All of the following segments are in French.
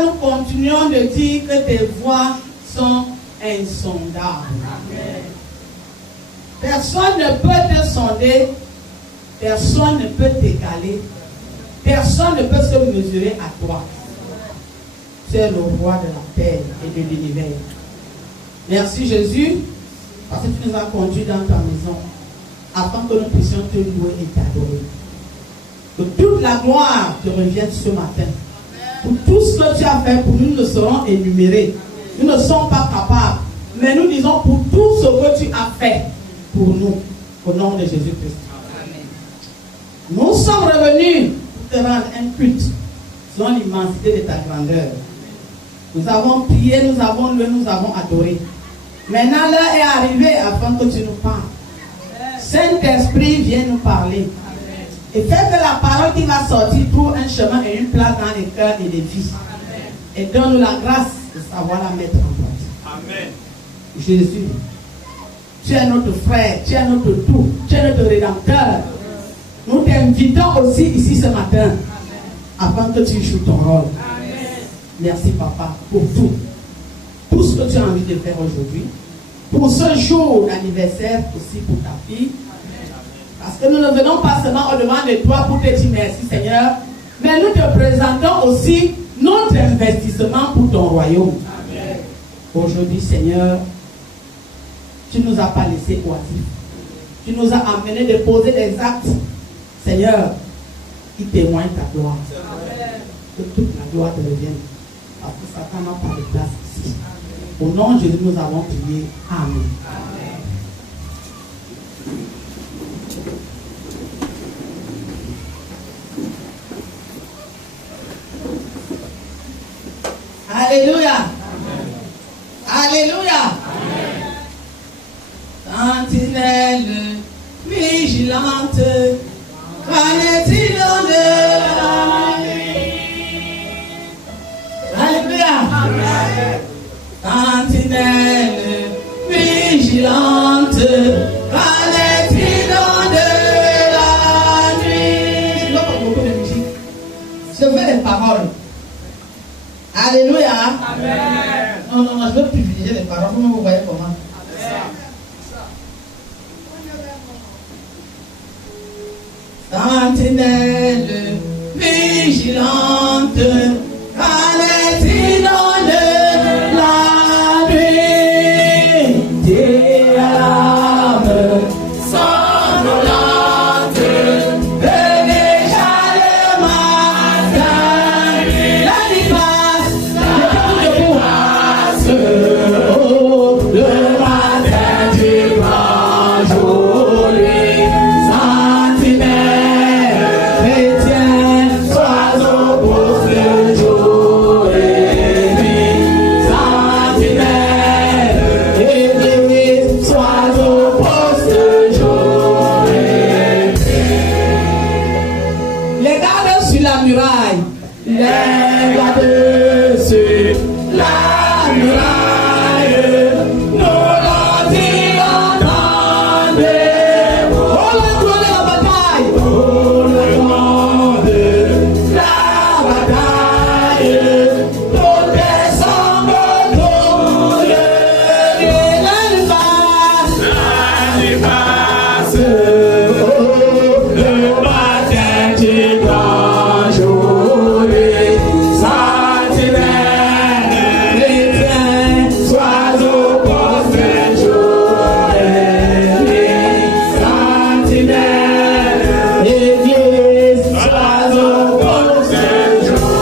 nous continuons de dire que tes voies sont insondables. Amen. Personne ne peut te sonder, personne ne peut t'égaler, personne ne peut se mesurer à toi. Tu es le roi de la terre et de l'univers. Merci Jésus, parce que tu nous as conduits dans ta maison, afin que nous puissions te louer et t'adorer. Que toute la gloire te revienne ce matin. Pour tout ce que tu as fait pour nous, nous ne serons énumérés. Nous ne sommes pas capables. Mais nous disons pour tout ce que tu as fait pour nous, au nom de Jésus-Christ. Nous sommes revenus pour te rendre un culte selon l'immensité de ta grandeur. Nous avons prié, nous avons loué, nous avons adoré. Maintenant, l'heure est arrivée afin que tu nous parles. Saint-Esprit, viens nous parler. Et fais que la parole qui va sortir trouve un chemin et une place dans les cœurs et les vies. Et donne-nous la grâce de savoir la mettre en place. Amen. Jésus, tu es notre frère, tu es notre tout, tu es notre rédempteur. Nous t'invitons aussi ici ce matin, afin que tu joues ton rôle. Amen. Merci Papa pour tout. Tout ce que tu as envie de faire aujourd'hui. Pour ce jour d'anniversaire aussi pour ta fille. Parce que nous ne venons pas seulement au-devant de toi pour te dire merci Seigneur, mais nous te présentons aussi notre investissement pour ton royaume. Amen. Aujourd'hui Seigneur, tu ne nous as pas laissé oisifs. Tu nous as amené de poser des actes, Seigneur, qui témoignent ta gloire. Amen. Que toute la gloire te revienne. Parce que Satan n'a pas de place ici. Amen. Au nom de Jésus, nous avons prié. Amen. Alléluia. Alléluia. Sentinelle vigilante, qu'en est-il de la nuit? Alléluia. Sentinelle vigilante, qu'en est-il de la nuit? Je ne veux pas beaucoup de musique. Je veux les paroles. Alléluia. Amen. Non, je veux privilégier les paroles. Vous voyez comment? Amen. Sentinelle vigilante, qu'en est-il de la nuit? Tes alarmes sont violentes, et déjà le matin, la nuit passe, le matin du grand jour, lui, sentinelle, chrétien, sois au poste de jour et nuit, sentinelle, église, sois au poste de jour et nuit. Les gardes sur la muraille, les gardes sur la muraille, nous l'ont dit, entendez-vous. Oh le grand de la bataille, oh le grand de la bataille, nous descendons tous les et la nuit passe, oh, le matin du grand jour, sentinelle, chrétien, sois au poste de jour et nuit, sentinelle, église, sois au poste de jour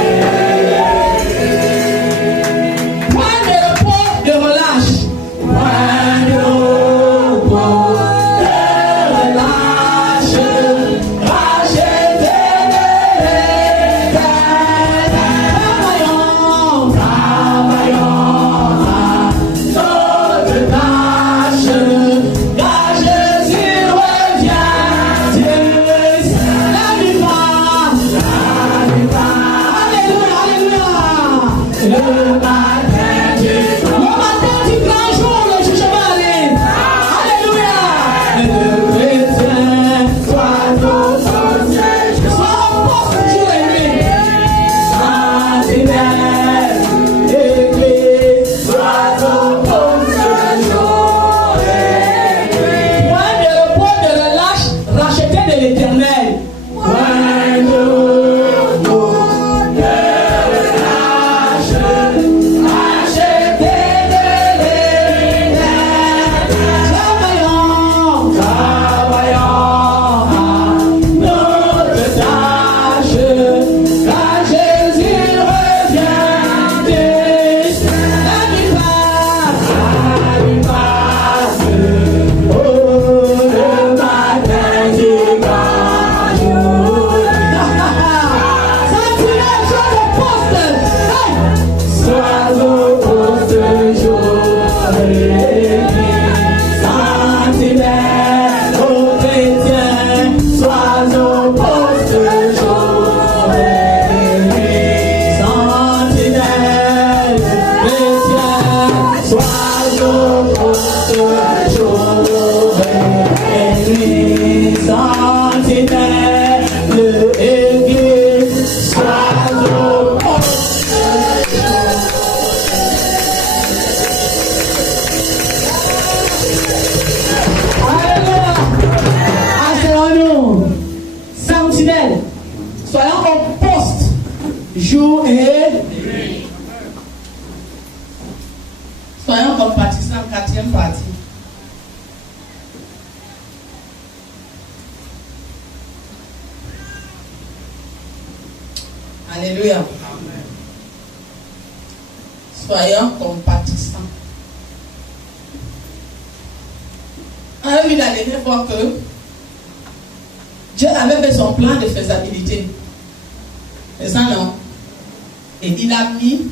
et nuit. jour et nuit. Soyons compatissants, 4e partie. Alléluia. Amen. Soyons compatissants. On a vu la dernière fois que Dieu avait fait son plan de faisabilité. C'est ça, non? Et il a mis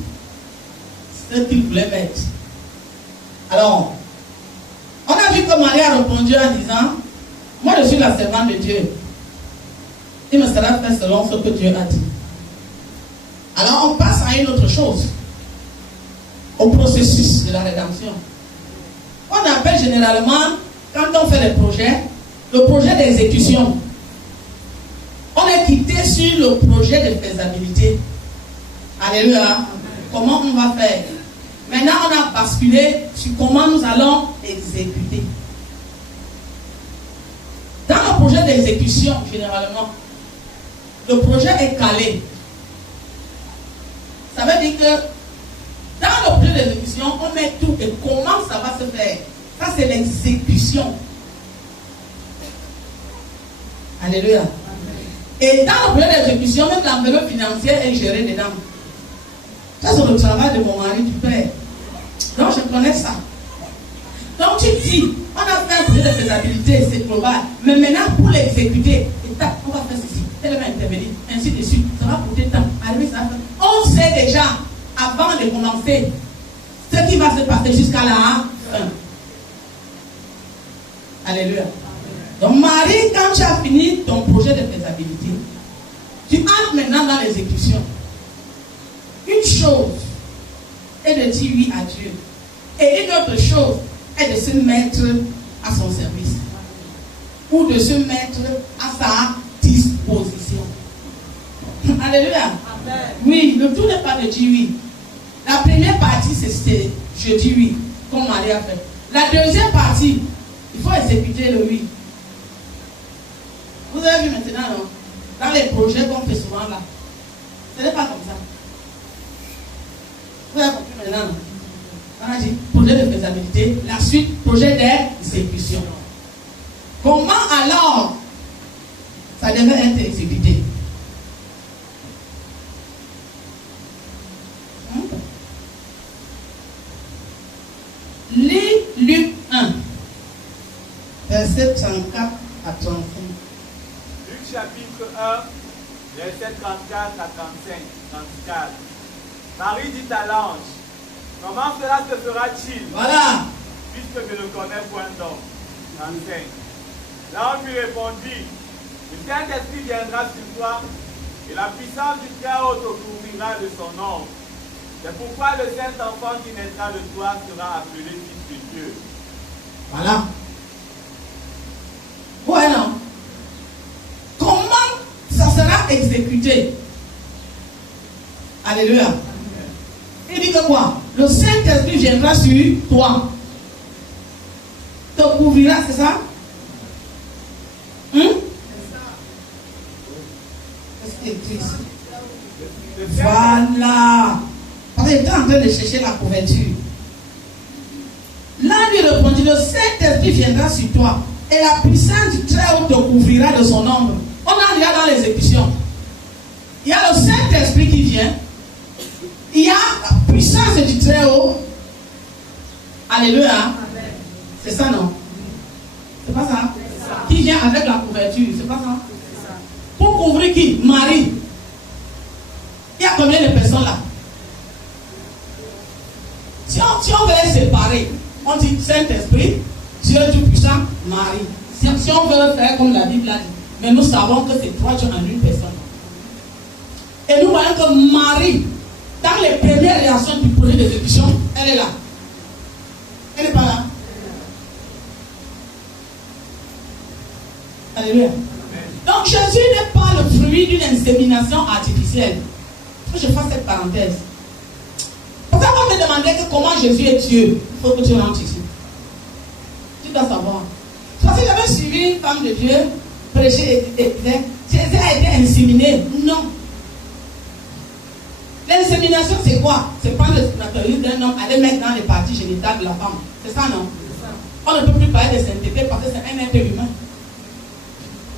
ce qu'il voulait mettre. Alors, on a vu que Marie a répondu en disant, moi je suis la servante de Dieu. Il me sera fait selon ce que Dieu a dit. Alors on passe à une autre chose. Au processus de la rédemption. On appelle généralement, quand on fait des projets, le projet d'exécution. On est quitté sur le projet de faisabilité. Alléluia. Comment on va faire? Maintenant, on a basculé sur comment nous allons exécuter. Dans le projet d'exécution, généralement, le projet est calé. Ça veut dire que dans le projet d'exécution, on met tout et comment ça va se faire. Ça, c'est l'exécution. Alléluia. Et dans le projet d'exécution, même l'enveloppe financière est gérée dedans. Ça, c'est le travail de mon mari, du père. Donc, je connais ça. Donc, tu dis, on a fait un projet de faisabilité, c'est global. Mais maintenant, pour l'exécuter, étape, on va faire ceci. Elle va intervenir, ainsi de suite. Ça va coûter tant. On sait déjà, avant de commencer, ce qui va se passer jusqu'à la fin. Alléluia. Donc, Marie, quand tu as fini ton projet de faisabilité, tu entres maintenant dans l'exécution. Une chose est de dire oui à Dieu. Et une autre chose est de se mettre à son service. Ou de se mettre à sa disposition. Alléluia. Amen. Oui, le tout n'est pas de dire oui. La première partie, c'est je dis oui, comme Marie a fait. La deuxième partie, il faut exécuter le oui. Vous avez vu maintenant, non? Dans les projets qu'on fait souvent là, ce n'est pas comme ça. Vous avez compris maintenant, non? On a dit projet de faisabilité, la suite, projet d'exécution. Comment alors ça devait être exécuté? Lis Luc 1, verset 34 à 35. Luc chapitre 1, verset 34 à 34. Marie dit à l'ange, comment cela se fera-t-il? Voilà. Puisque je ne connais point d'homme. 35. L'ange lui répondit, le Saint-Esprit viendra sur toi, et la puissance du Très-Haut te couvrira de son ombre. C'est pourquoi le Saint-Enfant qui naîtra de toi sera appelé Fils de Dieu. Voilà. Voilà. Comment ça sera exécuté? Alléluia. Il dit que quoi? Le Saint-Esprit viendra sur toi. Te couvrira, c'est ça? Qu'est-ce qui est triste? Voilà. Parce qu'il était en train de chercher la couverture. Là, lui répondit, le Saint-Esprit viendra sur toi. Et la puissance du Très-Haut te couvrira de son ombre. On en est dans l'exécution. Il y a le Saint-Esprit qui vient. Il y a la puissance du Très-Haut. Alléluia. C'est ça, non? C'est pas ça? Qui vient avec la couverture? C'est pas ça? Pour couvrir qui? Marie. Il y a combien de personnes là? Si on veut les séparer, on dit Saint-Esprit, Dieu Tout-Puissant, Marie. Si on veut faire comme la Bible a dit, mais nous savons que c'est trois dieux en une personne. Et nous voyons que Marie, dans les premières réactions du projet d'exécution, elle est là. Elle n'est pas là. Alléluia. Donc Jésus n'est pas le fruit d'une insémination artificielle. Il faut que je fasse cette parenthèse. Pourquoi on me demandait que comment Jésus est Dieu? Il faut que tu rentres ici. Tu dois savoir. Parce que j'avais suivi une femme de Dieu prêcher et disait Jésus a été inséminé. Non. L'insémination, c'est quoi? C'est prendre le spermatozoïde d'un homme, aller mettre dans les parties génitales de la femme. C'est ça, non? On ne peut plus parler de sainteté parce que c'est un être humain.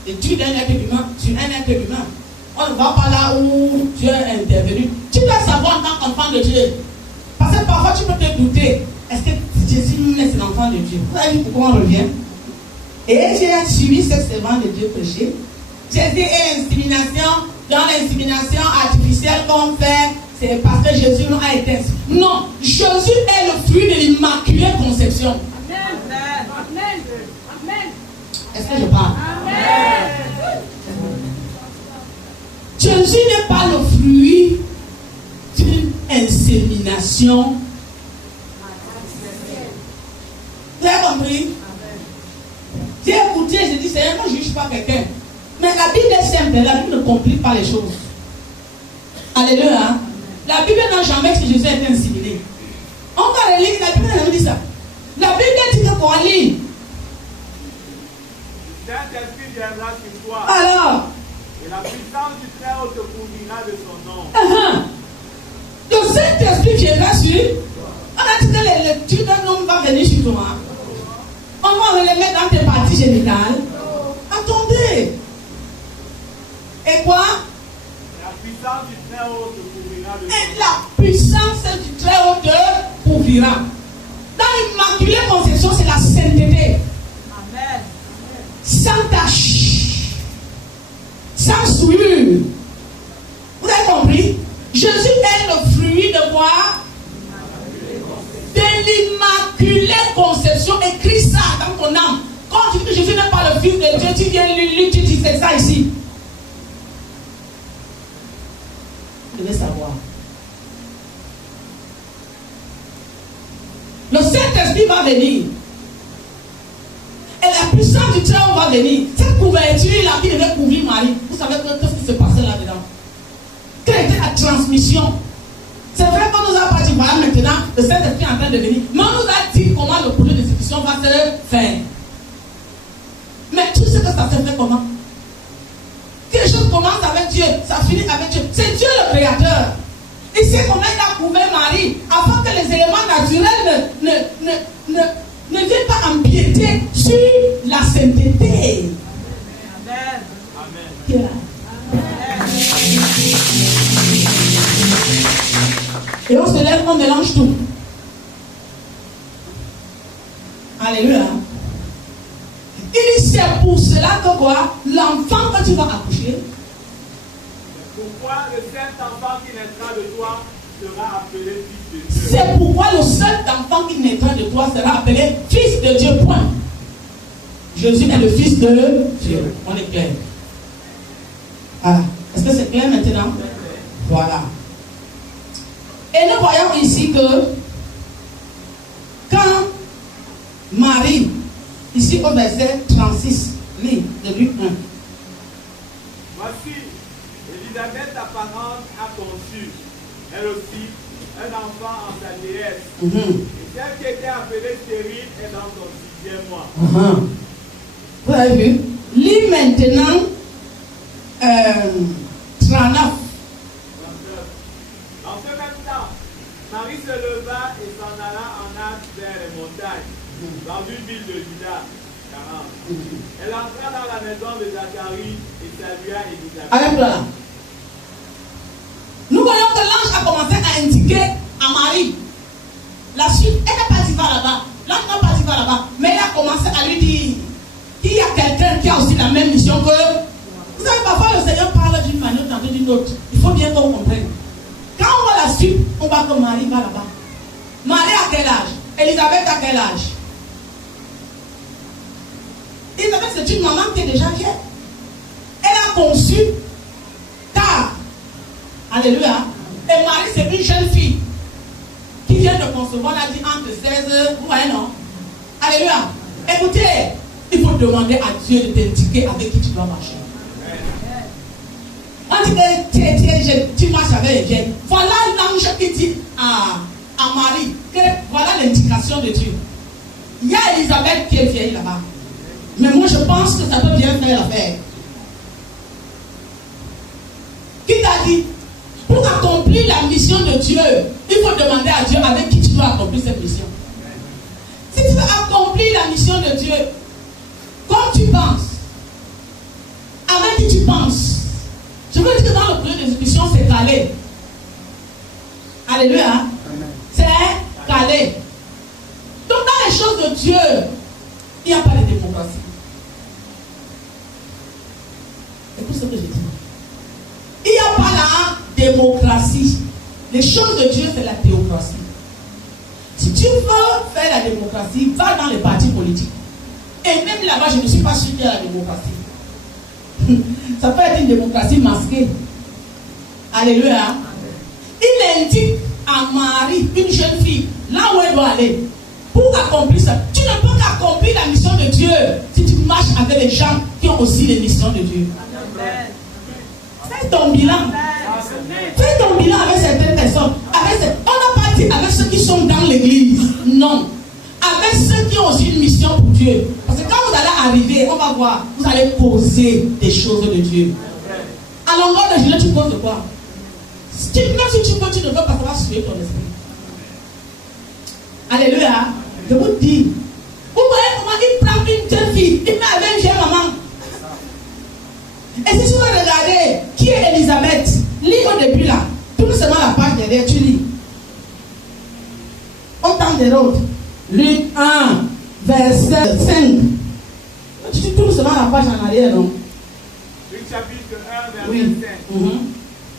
L'étude d'un être humain sur un être humain. On ne va pas là où Dieu est intervenu. Tu dois savoir en tant qu'enfant de Dieu. Parce que parfois tu peux te douter. Est-ce que Jésus lui-même c'est l'enfant de Dieu? Vous savez pourquoi on revient? Et j'ai suivi ce servant de Dieu prêcher. Jésus et l'insémination, dans l'insémination artificielle qu'on fait, c'est parce que Jésus nous a été. Non, Jésus est le fruit de l'immaculée conception. Amen. Amen. Amen. Est-ce que je parle? Amen. Jésus n'est pas le fruit d'une insémination. Vous avez compris? J'ai écouté, j'ai dit, Seigneur, ne juge pas quelqu'un. Mais la Bible est simple, la Bible ne complique pas les choses. Alléluia. Hein? La Bible n'a jamais dit que Jésus a été inséminé. On va relire, la Bible n'a jamais dit ça. La Bible dit que qu'on lit. Saint-Esprit viendra sur toi. Alors, et la puissance du Très-Haut te couvrira de son nom. Le Saint-Esprit viendra sur. On a dit que l'étude d'un homme va venir sur toi. On va le mettre dans tes parties génitales. Attendez. Et quoi? La puissance du Très-Haut te couvrira de son nom. Et la puissance du Très-Haut te couvrira. Dans l'immaculée conception, c'est la sainteté. Amen. Sans tache. Sans souillure. Vous avez compris? Jésus est le fruit de quoi? De l'immaculée conception. Écris ça dans ton âme. Quand tu dis que Jésus n'est pas le fils de Dieu, tu viens lui, tu dis c'est ça ici. Vous devez savoir. Le Saint-Esprit va venir. Et la puissance du Très-Haut va venir. Cette couverture-là qui devait couvrir Marie. Vous savez qu'est-ce qui se passait là-dedans? Quelle était la transmission? C'est vrai qu'on nous a pas dit, voilà maintenant, le Saint-Esprit est en train de venir. Mais on nous a dit comment le projet d'exécution va se faire. Mais tu sais que ça se fait comment? Quelque chose commence avec Dieu, ça finit avec Dieu. C'est Dieu le Créateur. Il sait comment il a couvert Marie, afin que les éléments naturels ne viennent pas empiéter sur la sainteté. Amen. Amen. Et on se lève, on mélange tout. Alléluia. Il dit c'est pour cela que quoi? L'enfant que tu vas accoucher. Pourquoi le seul enfant qui naîtra de toi sera appelé fils de Dieu? C'est pourquoi le seul enfant qui naîtra de toi sera appelé fils de Dieu. Point. Jésus est le fils de Dieu. On est clair. Voilà. Est-ce que c'est clair maintenant? Voilà. Et nous voyons ici que quand Marie, ici au verset 36, lit de Luc 1. Voici, Élisabeth, ta parente, a conçu, elle aussi, un enfant en sa vieillesse. Et celle qui était appelée stérile est dans son 6e mois. Vous avez vu? Lis maintenant 39. En ce même temps, Marie se leva et s'en alla en hâte vers les montagnes, dans une ville de Juda. 40. Elle entra dans la maison de Zacharie et salua Élisabeth. Arrête-toi. Nous voyons que l'ange a commencé à indiquer à Marie la suite. Elle n'est pas partie par là-bas. L'ange n'est pas parti par là-bas. Mais elle a commencé à lui dire qu'il y a quelqu'un qui a aussi la même mission que. Vous savez, parfois le Seigneur parle d'une manière, tantôt d'une autre. Il faut bien qu'on comprenne. Quand on voit la suite, on voit que Marie va là-bas. Marie a quel âge? Élisabeth a quel âge? Élisabeth, c'est une maman qui est déjà vieille. Elle a conçu tard. Alléluia. Et Marie, c'est une jeune fille qui vient de concevoir, elle a dit entre 16, vous voyez, non? Alléluia. Écoutez, il faut demander à Dieu de t'indiquer avec qui tu dois marcher. On dit que tu es jeune, tu marches avec les vieilles. Voilà l'ange qui dit à Marie que voilà l'indication de Dieu. Il y a Élisabeth qui est vieille là-bas. Mais moi je pense que ça peut bien faire l'affaire. Qui t'a dit, pour accomplir la mission de Dieu, il faut demander à Dieu avec qui tu dois accomplir cette mission. Si tu veux accomplir la mission de Dieu, comme tu penses, avec qui tu penses, je veux dire que dans le projet d'exécution, c'est calé. Alléluia. C'est calé. Donc dans les choses de Dieu, il n'y a pas de démocratie. Écoute ce que je dis. Il n'y a pas la démocratie. Les choses de Dieu, c'est la théocratie. Si tu veux faire la démocratie, va dans les partis politiques. Et même là-bas, je ne suis pas sûr qu'il y a la démocratie. Ça peut être une démocratie masquée. Alléluia. Il indique à Marie, une jeune fille, là où elle doit aller, pour accomplir ça. Tu ne peux qu'accomplir la mission de Dieu si tu marches avec les gens qui ont aussi les missions de Dieu. Fais ton bilan. Fais ton bilan avec certaines personnes. On n'a pas dit avec ceux qui sont dans l'église. Non. Avec ceux qui ont aussi une mission pour Dieu. Parce que quand vous allez arriver, on va voir, vous allez poser des choses de Dieu. À longueur de journée, tu poses de quoi? Même si tu peux, tu ne peux pas savoir suivre ton esprit. Alléluia. Je vous dis. Vous voyez comment il prend une jeune fille, il met avec une jeune maman. Et si tu veux regarder qui est Elisabeth, lis au début là. Tout seulement la page derrière, tu lis. Autant des autres. Luc 1, verset 5. Tu tournes seulement la page en arrière, non? Luc chapitre 1, verset Oui. 5.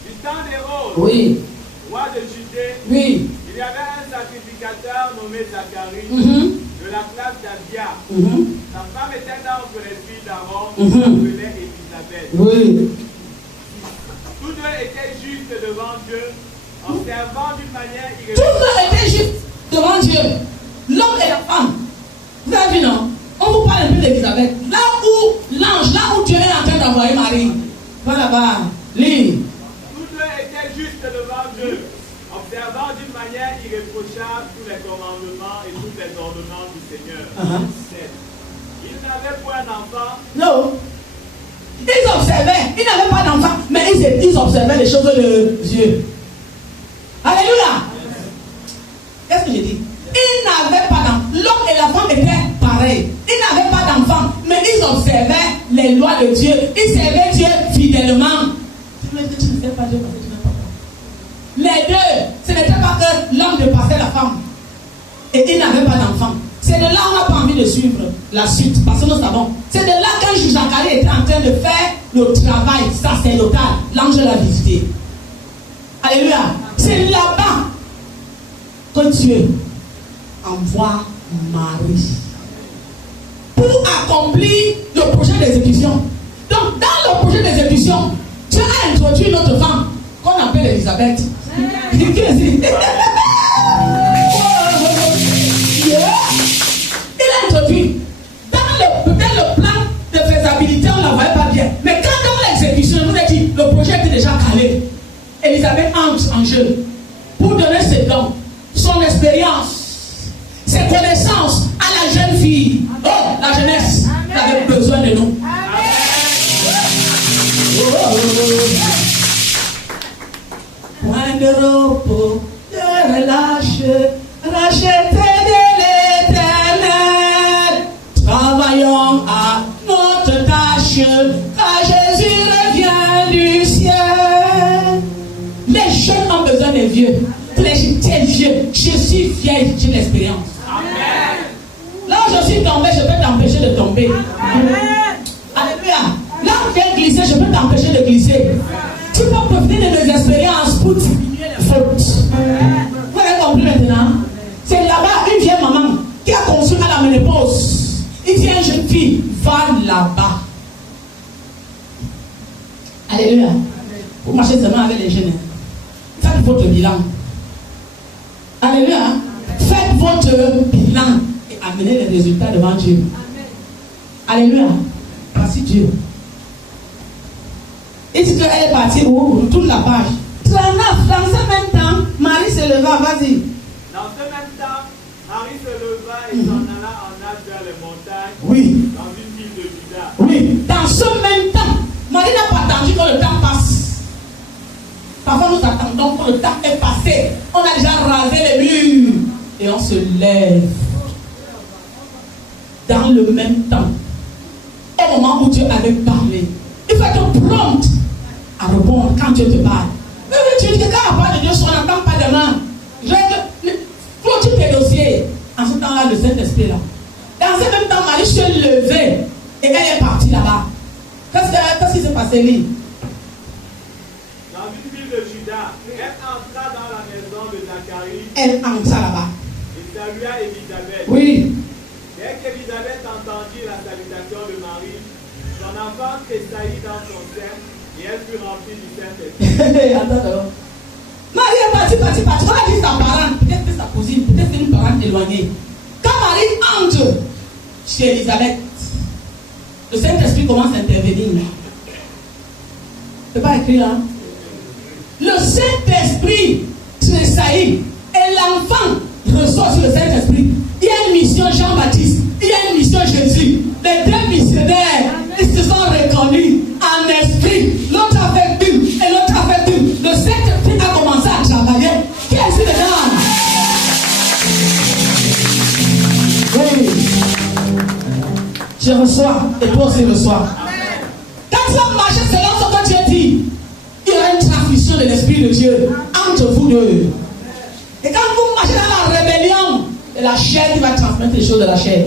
Du temps d'Hérode, Oui. roi de Judée, Oui. il y avait un sacrificateur nommé Zacharie, de la classe d'Abia. Sa femme était d'entre les filles d'Aaron, qui s'appelait Elisabeth. Oui. Tous deux étaient justes devant Dieu, observant d'une manière Tous deux étaient justes devant Dieu. L'homme et la femme. Vous avez vu, non? On vous parle un peu d'Elisabeth. Là où l'ange, là où Dieu est en train d'envoyer Marie. Va là-bas. Lis. Tous deux étaient justes devant Dieu, observant d'une manière irréprochable tous les commandements et toutes les ordonnances du Seigneur. Ils n'avaient point d'enfant. Non. Ils observaient. Ils n'avaient pas d'enfant, mais ils observaient les choses de Dieu. Alléluia. Qu'est-ce que j'ai dit? Ils n'avaient pas d'enfant. L'homme et la femme étaient pareils. Ils n'avaient pas d'enfant, mais ils observaient les lois de Dieu. Ils servaient Dieu fidèlement. Tu veux dire que tu ne sais pas Dieu parce que tu n'as pas d'enfant. Les deux, ce n'était pas que l'homme dépassait la femme. Et ils n'avaient pas d'enfant. C'est de là qu'on n'a pas envie de suivre la suite, parce que nous savons. C'est de là que Zacharie était en train de faire le travail sacerdotal. L'ange l'a visité. Alléluia. C'est là-bas que Dieu envoie Marie pour accomplir le projet d'exécution. Donc, dans le projet d'exécution, Dieu a introduit une autre femme qu'on appelle Elisabeth. Il a introduit. Dans le plan de faisabilité, on ne la voyait pas bien. Mais quand dans l'exécution, je vous ai dit, le projet était déjà calé. Elisabeth entre en jeu pour donner ses dons, son expérience, ses connaissances à la jeune fille. Oh, la jeunesse qui avait besoin de nous. Point de repos, de relâche, racheté de l'éternel. Travaillons à notre tâche, car Jésus revient du ciel. Les jeunes ont besoin des vieux. Tu es vieux. Je suis vieille, j'ai l'expérience. Amen. Là où je suis tombé, je peux t'empêcher de tomber. Amen. Alléluia. Là où tu es glissé, je peux t'empêcher de glisser. Tu peux profiter de mes expériences pour diminuer les fautes. Vous avez compris maintenant? C'est là-bas une vieille maman qui a conçu à la ménopause. Il dit à une jeune fille, va là-bas. Alléluia. Vous marchez seulement avec les jeunes. Faites votre bilan. Alléluia. Faites votre bilan et amenez les résultats devant Dieu. Alléluia. Merci Dieu. Il dit qu'elle est partie où? Toute la page. 39. Dans ce même temps, Marie se leva. Vas-y. Dans ce même temps, Marie se leva et s'en alla en nage vers les montagnes. Oui. Dans une ville de Juda. Oui. Dans ce même temps, Marie n'a pas attendu que le temps passe. Parfois nous attendons donc le temps est passé. On a déjà rasé les murs. Et on se lève. Dans le même temps. Au moment où Dieu avait parlé. Il faut être prompt à répondre quand Dieu te parle. Mais tu dis que quand la parole de Dieu soit, on n'entend pas de main. Clôture tes dossiers. En ce temps-là, le Saint-Esprit là. Dans ce même temps, Marie se levait et elle est partie là-bas. Qu'est-ce qui s'est passé, lui? Dans une ville de Juda, elle entra dans la maison de Zacharie. Elle entra là-bas. Et salua Élisabeth. Oui. Dès qu'Élisabeth entendit la salutation de Marie, son enfant tressaillit dans son sein et elle fut remplie du Saint-Esprit. Attends. Marie est partie. On a dit sa parente, peut-être que sa cousine, peut-être une parente éloignée. Quand Marie entre chez Élisabeth, le Saint-Esprit commence à intervenir. C'est pas écrit là. Le Saint-Esprit tressaillit et l'enfant ressort sur le Saint-Esprit. Il y a une mission Jean-Baptiste, il y a une mission Jésus. Les deux missionnaires, ils se sont reconnus en esprit. L'autre a fait une et l'autre a fait une. Le Saint-Esprit a commencé à travailler. Qui est ici dedans? Oui. Je reçois et toi aussi reçois. Quand tu vas marcher selon ce que Dieu dit, il y aura une transmission de l'Esprit de Dieu entre vous deux. Et quand vous marchez dans la rébellion, c'est la chair qui va transmettre les choses de la chair.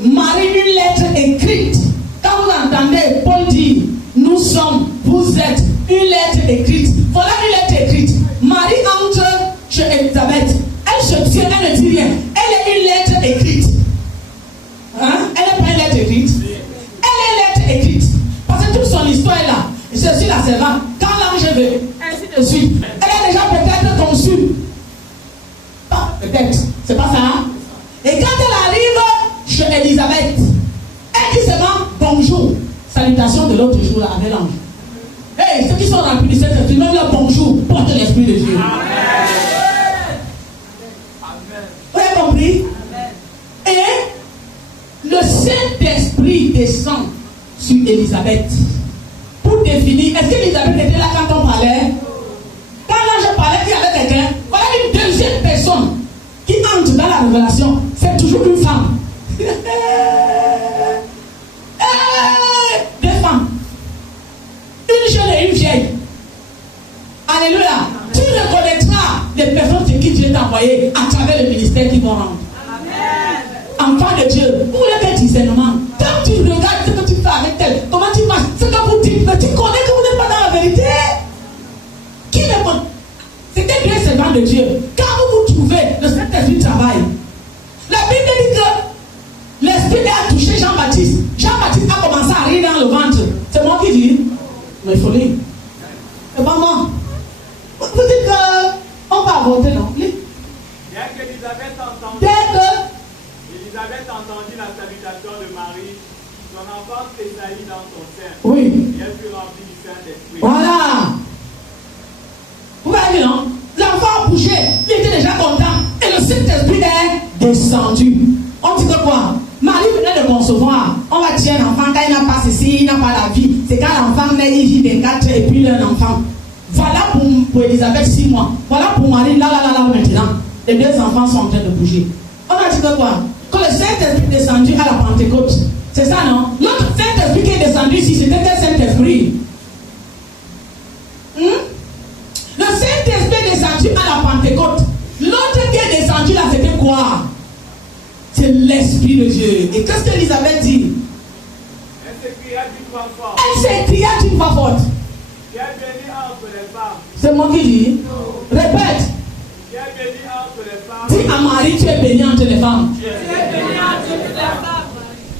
Marie, une lettre écrite. Quand vous entendez Paul dire, nous sommes, vous êtes, une lettre écrite. Voilà une lettre écrite. Marie entre chez Élisabeth. Elle se tient, elle ne dit rien. Elle est une lettre écrite. Hein? Elle n'est pas une lettre écrite. Elle est une lettre écrite. Parce que toute son histoire est là. Je suis la servante. Quand l'ange est venu, je suis. Elle est déjà peut-être conçue. Peut-être. C'est pas ça. Hein? Et quand elle arrive chez Élisabeth, elle dit seulement bonjour. Salutation de l'autre jour là, avec l'ange. Hey, ceux qui sont remplis du Saint-Esprit, même leur bonjour porte l'Esprit de Dieu. Amen. Vous avez compris? Amen. Et le Saint-Esprit descend sur Élisabeth pour définir. Est-ce qu'Élisabeth était là quand on parlait? Quand l'ange parlait, il y avait quelqu'un. Voilà une deuxième personne qui entre dans la révélation. C'est toujours une femme. Deux femmes. Une jeune et une vieille. Alléluia. Tu reconnaîtras les personnes sur qui Dieu t'a envoyé à travers le ministère qu'ils vont rendre. Amen. Enfant de Dieu, vous voulez quel discernement? Quand tu regardes ce que tu fais avec elle, comment tu marches, ce que vous dites, tu connais que vous n'êtes pas dans la vérité. Qui le connaît? C'était bien servant de Dieu. Quand vous vous trouvez, le Saint-Esprit travaille. La Bible dit que l'Esprit a touché Jean-Baptiste. Jean-Baptiste a commencé à rire dans le ventre. C'est moi qui dis. Mais il faut lire. C'est pas moi. Vous dites qu'on va avorter, non? Dès qu'Élisabeth entendit la salutation de Marie, son enfant tressaillit dans son sein. Oui. Et elle fut remplie du Saint-Esprit. Voilà. Vous voyez, non? L'enfant a bougé. Il était déjà content. Et le Saint-Esprit est descendu. On dit que quoi? Marie venait de concevoir. On va tuer un enfant quand il n'a pas ceci, il n'a pas la vie. C'est quand l'enfant naît, il vit 24 et puis il a un enfant. Voilà pour Élisabeth 6 mois. Voilà pour Marie, là maintenant. Les deux enfants sont en train de bouger. On a dit que quoi? Quand le Saint-Esprit est descendu à la Pentecôte. C'est ça, non? L'autre Saint-Esprit qui est descendu ici, c'était quel Saint-Esprit? Le Saint-Esprit est descendu à la Pentecôte. L'autre qui est descendu là, c'était quoi? C'est l'Esprit de Dieu. Et qu'est-ce qu'Élisabeth dit? Elle s'écria d'une voix forte. Elle s'écria d'une voix forte. Qui est béni entre les femmes. C'est moi qui dis. Répète. Qui est béni entre les femmes. Dis à Marie, tu es béni entre les femmes. Tu es béni entre les femmes.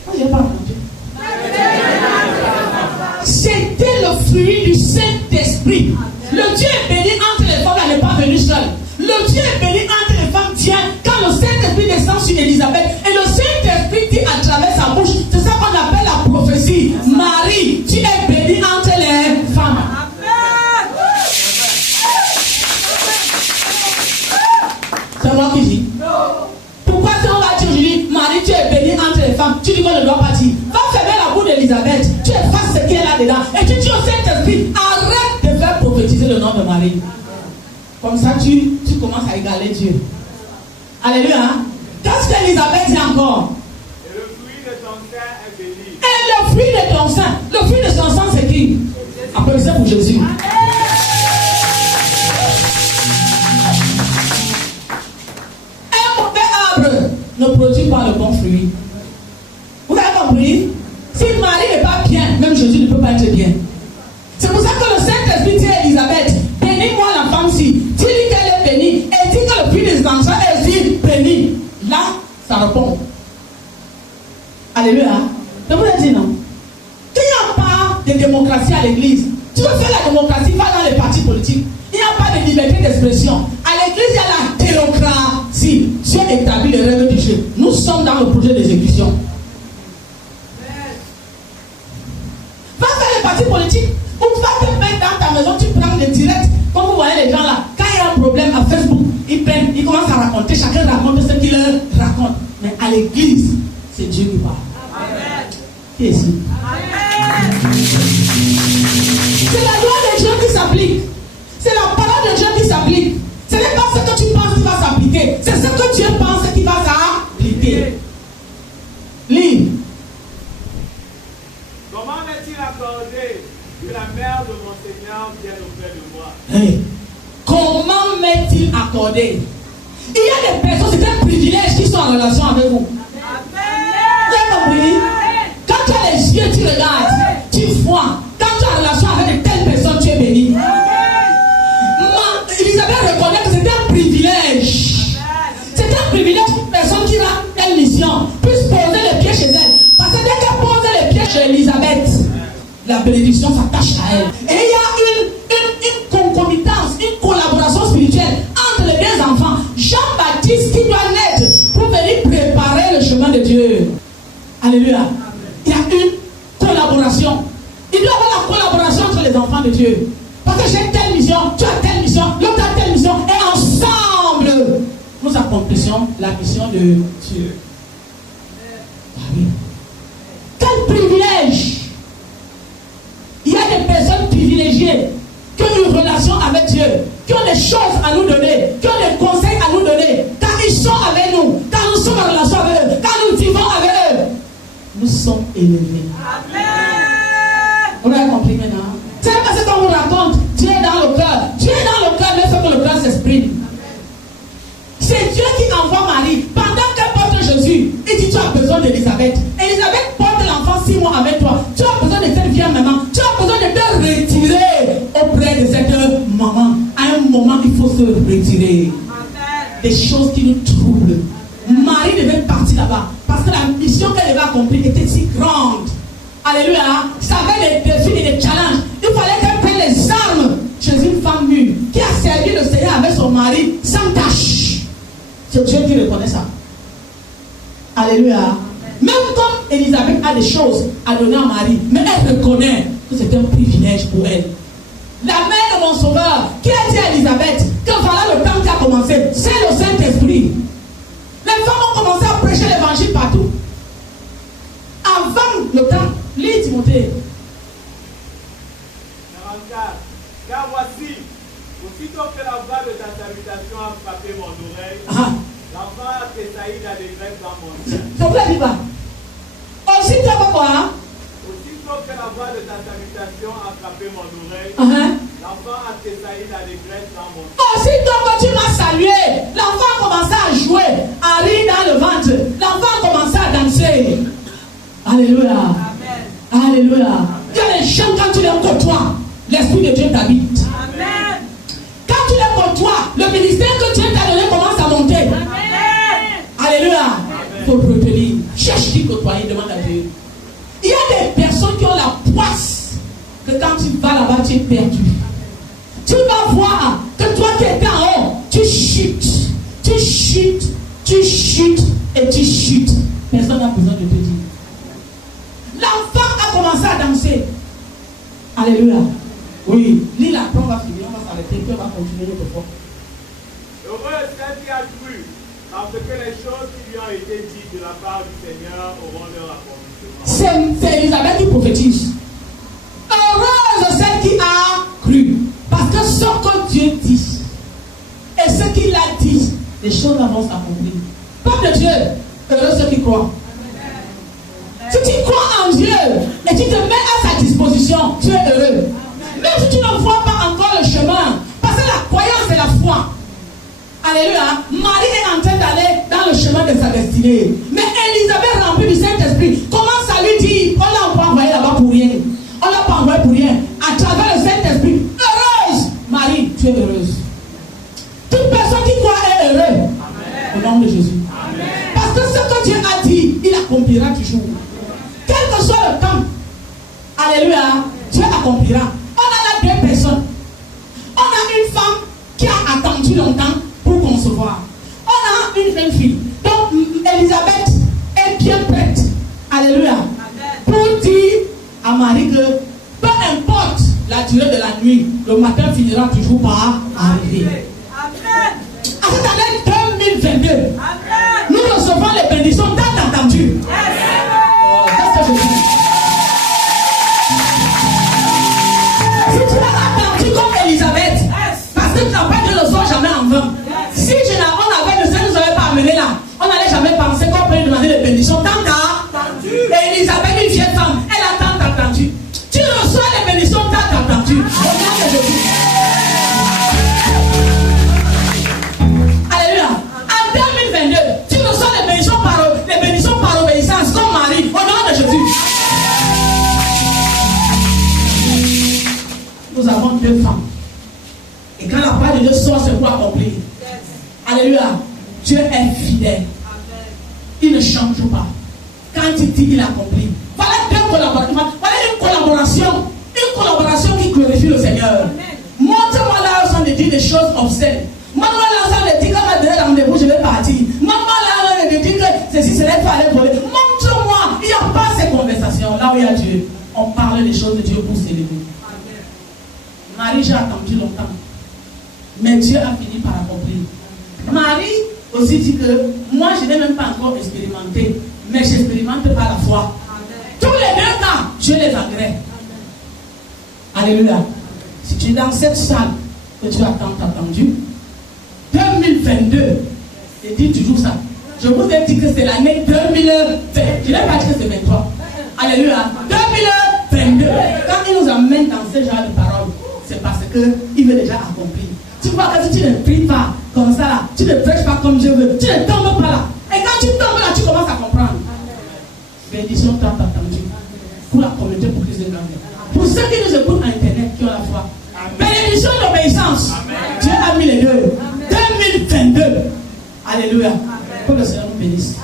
Oh, j'ai pas entendu. C'était le fruit du Saint-Esprit. Le Dieu est béni entre les femmes, elle n'est pas venue seule. Le Dieu est béni entre les femmes, tiens, quand le Saint-Esprit descend sur Élisabeth, et le Saint-Esprit dit à travers sa bouche, c'est ça qu'on appelle la prophétie. Marie, tu es bénie entre les femmes. C'est moi qui dis. Pourquoi si on va dire aujourd'hui, Marie, tu es bénie entre les femmes, tu dis qu'on ne doit pas dire. Va fermer la bouche d'Élisabeth, tu effaces ce qui est là dedans, et tu dis au Saint-Esprit, arrête de faire prophétiser le nom de Marie. Comme ça, tu commences à égaler Dieu. Alléluia. Qu'est-ce qu'Élisabeth dit encore? Et le fruit de ton sein est béni. Et le fruit de ton sein. Le fruit de son sein, c'est qui? Applaudissez pour Jésus. Un mauvais arbre ne produit pas le bon fruit. Vous avez compris? Si Marie n'est pas bien, même Jésus ne peut pas être bien. C'est pour ça que le Saint-Esprit dit à Élisabeth, bénis-moi la femme-ci. Tu dis qu'elle est bénie et dis que le fruit des enfants est aussi béni. Là, ça répond. Alléluia. Je vous l'ai dit, non? Qu'il n'y a pas de démocratie à l'église. Tu veux faire la démocratie, va dans les partis politiques. Il n'y a pas de liberté d'expression. À l'église, il y a la théocratie. Dieu établit les règles du jeu. Nous sommes dans le projet d'exécution. Va faire les partis politiques. Ou va te mettre dans ta maison, tu prends des directs. Comme vous voyez les gens là, quand il y a un problème à Facebook, ils commencent à raconter, chacun raconte ce qu'il leur raconte. Mais à l'église, c'est Dieu qui parle. Amen. Qui est ici? Amen. C'est la loi de Dieu qui s'applique. C'est la parole de Dieu qui s'applique. Ce n'est pas ce que tu penses qui va s'appliquer. C'est ce que Dieu pense qui va s'appliquer. Lis. Comment m'est-il accordé que la mère de mon Seigneur vienne auprès de moi? Hey. Comment m'est-il accordé? Il y a des personnes, c'est un privilège qui sont en relation avec vous. Vous avez compris? Quand tu as les yeux, tu regardes, tu vois. Quand tu as en relation avec de telles personnes, tu es béni. Elisabeth reconnaît que c'est un privilège. C'est un privilège pour une personne qui a telle mission puisse poser les pieds chez elle. Parce que dès qu'elle pose les pieds chez Elisabeth, la bénédiction s'attache à elle. Et il y a une concomitance, une collaboration spirituelle entre les deux enfants. Jean-Baptiste qui doit naître pour venir préparer le chemin de Dieu. Alléluia. Il y a une collaboration. Il doit y avoir la collaboration entre les enfants de Dieu. Parce que j'ai telle mission, tu as telle mission, l'autre a telle mission, et ensemble, nous accomplissons la mission de Dieu. Ah oui. Quel privilège! Il y a des personnes privilégiées qui ont une relation avec Dieu, qui ont des choses à nous donner, qui ont des conseils à nous donner, car ils sont avec nous, car nous sommes en relation avec eux, car nous vivons avec eux. Nous sommes élevés. Amen. Vous l'avez compris maintenant? C'est parce qu'on vous raconte, Dieu est dans le cœur. Dieu est dans le cœur, mais il faut que le cœur s'exprime. C'est Dieu qui envoie Marie. Pendant qu'elle porte Jésus, il dit tu as besoin d'Élisabeth. Élisabeth porte l'enfant 6 mois avec toi. Tu as besoin de cette vieille maman. Tu as besoin de te retirer auprès de cette maman. À un moment, il faut se retirer. Des choses qui nous troublent. Marie devait partir là-bas. Parce que la mission qu'elle avait accomplie était si grande. Alléluia. Ça avait des défis et des challenges. Il fallait qu'elle prenne les armes chez une femme mûre qui a servi le Seigneur avec son mari sans tâche. C'est Dieu qui reconnaît ça. Alléluia. Même comme Élisabeth a des choses à donner à Marie, mais elle reconnaît que c'est un privilège pour elle. La mère de mon sauveur qui a dit à Élisabeth que voilà le temps qui a commencé, c'est le Saint-Esprit. Les femmes ont commencé à prêcher l'évangile partout. Avant le temps, lis Timothée. 44. Car voici, aussitôt que la voix de ta salutation a frappé mon oreille, l'enfant a tressailli d'allégresse dans mon sein. Ça vous dit pas? Aussitôt que quoi? Aussitôt que la voix de ta salutation a frappé mon oreille, l'enfant a tressailli d'allégresse dans mon sein. Aussitôt que tu m'as salué, l'enfant a commencé à jouer, à rire dans le ventre. L'enfant a commencé à danser. Alléluia. Amen. Alléluia. Il y a les gens, quand tu les côtoies, l'Esprit de Dieu t'habite. Amen. Quand tu les côtoies, le ministère que Dieu t'a donné commence à monter. Amen. Alléluia. Il faut retenir. Cherche qui côtoyer, demande à Dieu. Il y a des personnes qui ont la poisse que quand tu vas là-bas, tu es perdu. Tu vas voir que toi qui étais en haut, tu chutes. Tu chutes, tu chutes et tu chutes. Personne n'a besoin de te dire. L'enfant a commencé à danser. Alléluia. Oui. Lis la on va finir, on va s'arrêter, puis on va continuer notre fois. Heureux celle qui a cru, parce que les choses qui lui ont été dites de la part du Seigneur auront leur accomplissement. C'est Élisabeth qui prophétise. Heureuse celle qui a cru. Parce que ce que Dieu dit, les choses vont s'accomplir. Peuple de Dieu, heureux ceux qui croient. Si tu crois en Dieu et tu te mets à sa disposition, tu es heureux. Même si tu ne vois pas encore le chemin, parce que la croyance c'est la foi. Alléluia. Marie est en train d'aller dans le chemin de sa destinée. Mais Élisabeth, remplie du Saint-Esprit, commence à lui dire, on l'a pas envoyé là-bas pour rien. On l'a pas envoyé pour rien. À travers le Saint-Esprit, heureuse. Marie, tu es heureuse. Toute personne qui croit est heureuse. Au nom de Jésus. Amen. Parce que ce que Dieu a dit, il accomplira toujours. Quel que soit le temps, alléluia, Dieu accomplira. On a là deux personnes. On a une femme qui a attendu longtemps pour concevoir. On a une jeune fille. Donc, Élisabeth est bien prête. Alléluia. Pour dire à Marie que peu importe la durée de la nuit, le matin finira toujours par arriver. Amen. À cette année 2022, Amen. Nous recevons les bénédictions tant attendues. Oh, qu'est-ce que je dis? Si tu as attendu comme Élisabeth, parce que tu n'as pas dit le soir jamais en vain. Si on avait le Seigneur nous avait pas amené là, on n'allait jamais penser qu'on peut lui demander les bénédictions tant attendues. Et Élisabeth, une vieille femme, elle a tant attendu. Tu reçois les bénédictions tant attendues. Au nom de Jésus. Alléluia. En 2022, tu reçois les bénédictions par obéissance comme Marie. Au nom de Jésus. Nous avons deux femmes. Et quand la parole de Dieu sort, c'est pour accomplir. Alléluia. Dieu est fidèle. Il ne change pas. Quand il dit, il accomplit. Voilà deux collaborations. Voilà une collaboration. Une collaboration qui glorifie le Seigneur. Montre-moi là où on te dit des choses obscènes. Montre-moi là où on te dit qu'on m'a donné rendez-vous, je vais partir. Montre-moi là où on te dit que ceci, c'est l'être aller voler. Montre-moi. Il n'y a pas ces conversations. Là où il y a Dieu, on parle des choses de Dieu pour s'élever. Marie, j'ai attendu longtemps. Mais Dieu a fini par accomplir. Marie aussi dit que moi, je n'ai même pas encore expérimenté, mais j'expérimente par la foi. Amen. Tous les deux cas, Dieu les agrée. Alléluia. Si tu es dans cette salle que tu as tant attendu, 2022, je dis toujours ça. Je vous ai dit que c'est l'année 2020. Je n'ai pas dit que c'est 23. Alléluia. 2022. Quand il nous amène dans ce genre de paroles, c'est parce qu'il veut déjà accomplir. Tu vois que si tu ne pries pas comme ça là, tu ne prêches pas comme Dieu veut, tu ne tombes pas là. Et quand tu tombes là, tu commences à comprendre. Bénédiction tant attendue pour la communauté pour qu'ils aient grandi. Pour ceux qui nous écoutent à internet, qui ont la foi. Bénédiction d'obéissance. Dieu a mis les deux. 2022. Alléluia. Que le Seigneur nous bénisse.